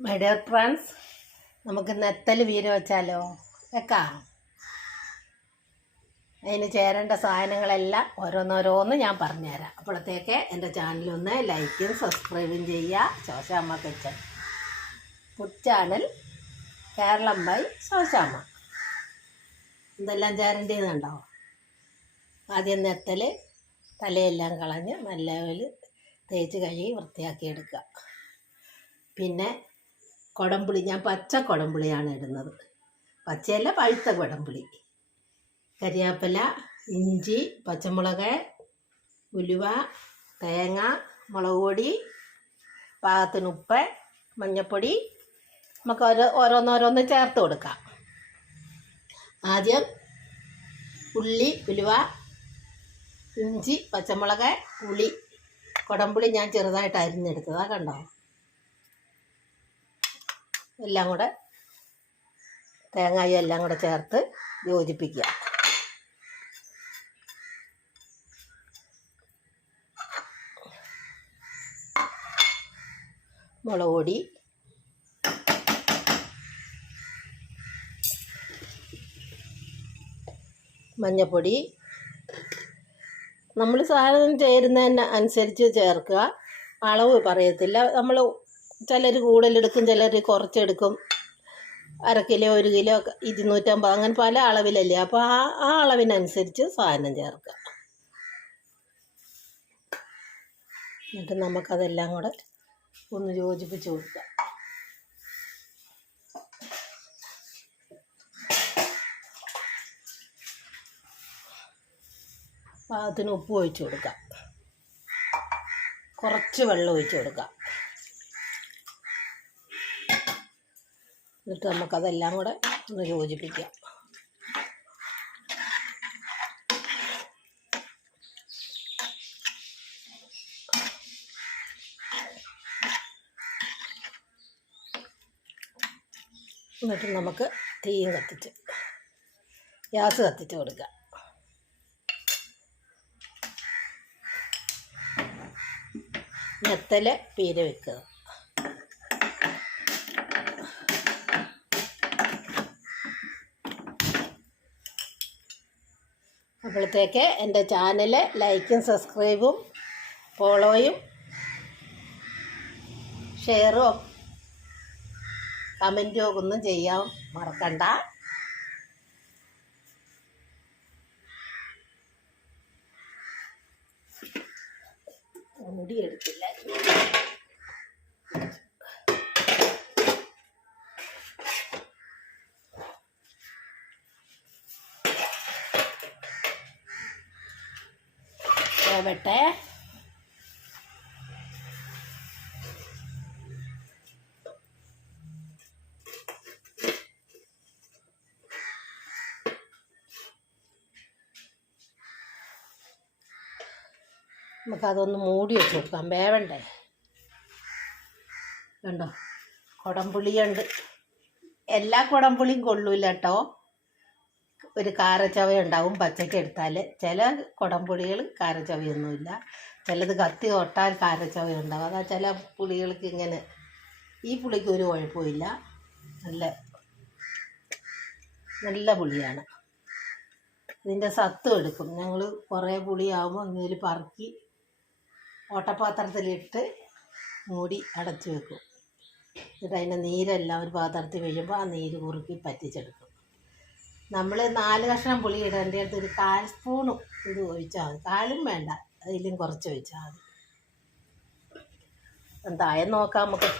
My dear friends നമുക്ക് നെത്തൽ വീര വെച്ചാലോ? വെക്കാം? അതിന് ചേരേണ്ട സാധനങ്ങളെല്ലാം ഓരോന്നോരോന്ന് ഞാൻ പറഞ്ഞുതരാം. അപ്പോഴത്തേക്ക് എന്റെ ചാനലൊന്ന് ലൈക്കും സബ്സ്ക്രൈബും ചെയ്യുക. Shoshamma kitchen. Food channel Keralam by Shoshamma. എന്തെല്ലാം ചേരേണ്ടതുണ്ടോ? ആദ്യം നെത്തൽ തലയെല്ലാം കളഞ്ഞ് നല്ലപോലെ തേച്ച് കഴുകി വൃത്തിയാക്കി എടുക്കുക. പിന്നെ കുടംപുളി. ഞാൻ പച്ച കുടംപുളിയാണ് ഇടുന്നത്. പച്ചയല്ല പഴുത്ത കുടംപുളി. കരിയാപ്പില ഇഞ്ചി പച്ചമുളക് ഉലുവ തേങ്ങ മുളക് പൊടി പാകത്തിന് ഉപ്പ് മഞ്ഞൾപ്പൊടി. നമുക്ക് ഓരോ ഓരോന്നോരോന്ന് ചേർത്ത് കൊടുക്കാം. ആദ്യം ഉള്ളി ഉലുവ ഇഞ്ചി പച്ചമുളക് പുളി. കുടംപുളി ഞാൻ ചെറുതായിട്ട് അരിഞ്ഞെടുത്തതാണ് കണ്ടോ? എല്ലാം കൂടെ തേങ്ങായും എല്ലാം കൂടെ ചേർത്ത് യോജിപ്പിക്കുക. മുളക് പൊടി മഞ്ഞപ്പൊടി. നമ്മൾ സാധനം ചേരുന്നതിന് അനുസരിച്ച് ചേർക്കുക. അളവ് പറയത്തില്ല. നമ്മൾ ചിലർ കൂടുതലെടുക്കും ചിലർ കുറച്ചെടുക്കും അര കിലോ ഒരു കിലോ ഇരുന്നൂറ്റമ്പത് അങ്ങനെ പല അളവിലല്ലേ. അപ്പോൾ ആ ആ അളവിനനുസരിച്ച് സാധനം ചേർക്കുക എന്നിട്ട് നമുക്കതെല്ലാം കൂടെ ഒന്ന് യോജിപ്പിച്ച് കൊടുക്കാം. പാകത്തിന് ഉപ്പ് ഒഴിച്ച് കൊടുക്കാം. കുറച്ച് വെള്ളം ഒഴിച്ച് കൊടുക്കുക എന്നിട്ട് നമുക്കതെല്ലാം കൂടെ ഒന്ന് യോജിപ്പിക്കാം. എന്നിട്ട് നമുക്ക് തീയും കത്തിച്ച് ഗ്യാസ് കത്തിച്ച് കൊടുക്കാം. മെത്തൽ പീര വെക്കുക. അപ്പോഴത്തേക്ക് എന്റെ ചാനൽ ലൈക്കും സബ്സ്ക്രൈബും ഫോളോയും ഷെയറും കമന്റും ഒന്നും ചെയ്യാൻ മറക്കണ്ട. വേവട്ടെ നമുക്കതൊന്ന് മൂടി വെച്ച് കൊടുക്കാം. വേവണ്ടേ? കണ്ടോ? കുടംപുളിയുണ്ട്. എല്ലാ കുടംപുളിയും കൊള്ളൂല കേട്ടോ. ഒരു കാരച്ചവ ഉണ്ടാവും പച്ചയ്ക്ക് എടുത്താൽ ചില കുടംപുളികൾ കാരച്ചവയൊന്നുമില്ല. ചിലത് കത്തി തൊട്ടാൽ കാരച്ചവ ഉണ്ടാവും അതാ ചില പുളികൾക്ക് ഇങ്ങനെ ഈ പുളിക്ക് ഒരു കുഴപ്പമില്ല നല്ല നല്ല പുളിയാണ്. ഇതിന്റെ സത്തും എടുക്കും. ഞങ്ങൾ കുറേ പുളിയാകുമ്പോൾ ഇങ്ങനെ പറക്കി ഓട്ടപാത്രത്തിലിട്ട് മൂടി അടച്ചു വെക്കും. എന്നിട്ട് അതിന്റെ നീരെല്ലാം ഒരു പാത്രത്തിൽ വീഴുമ്പോൾ ആ നീര് കുറുക്കി പറ്റിച്ചെടുക്കും. നമ്മൾ നാല് കഷ്ണം പുളി ഇടേണ്ട അടുത്ത് ഒരു കാൽ സ്പൂണും ഇത് ഒഴിച്ചാൽ മതി. കാലും വേണ്ട. അതിലും കുറച്ച് ഒഴിച്ചാൽ മതി. എന്തായാലും നോക്കാം നമുക്ക്.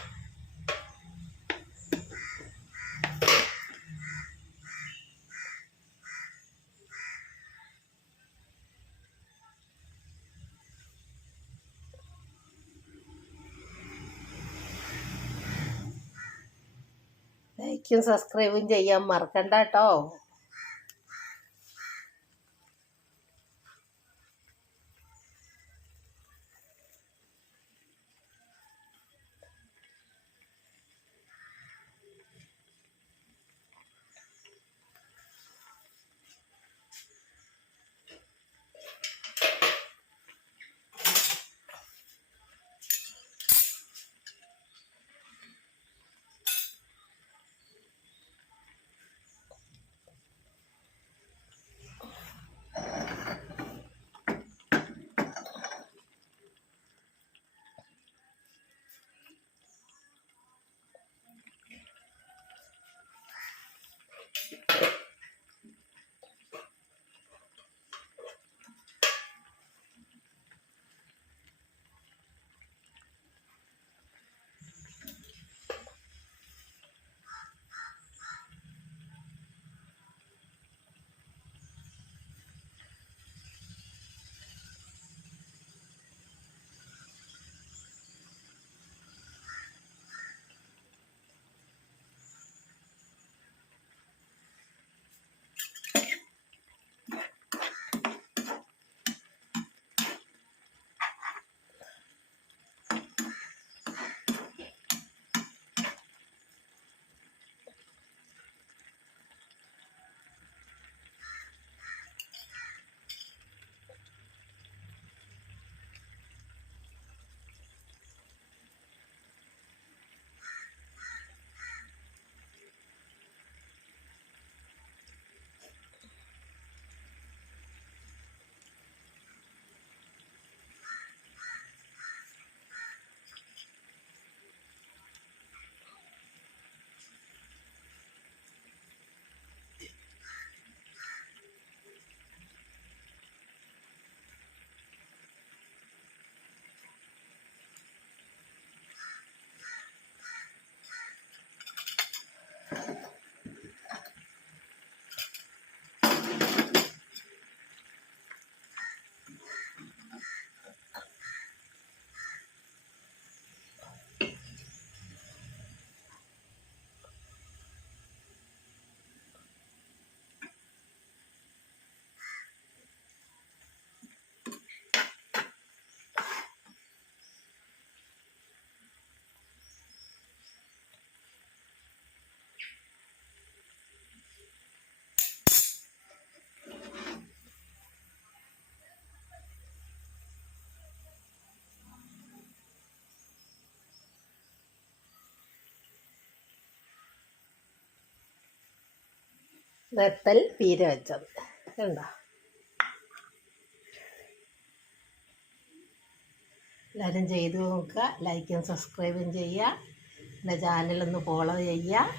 ലൈക്കും സബ്സ്ക്രൈബും ചെയ്യാൻ മറക്കണ്ട കേട്ടോ. നെത്തൽ പീര വെച്ചത്. കണ്ടോ? എല്ലാവരും ചെയ്തു നോക്കുക ലൈക്കും സബ്സ്ക്രൈബും ചെയ്യുക എന്റെ ചാനലൊന്ന് ഫോളോ ചെയ്യുക.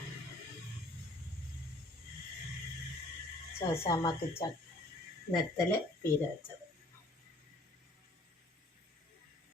ശോശാമ്മ കിച്ചൺ നെത്തൽ പീര വെച്ചത്.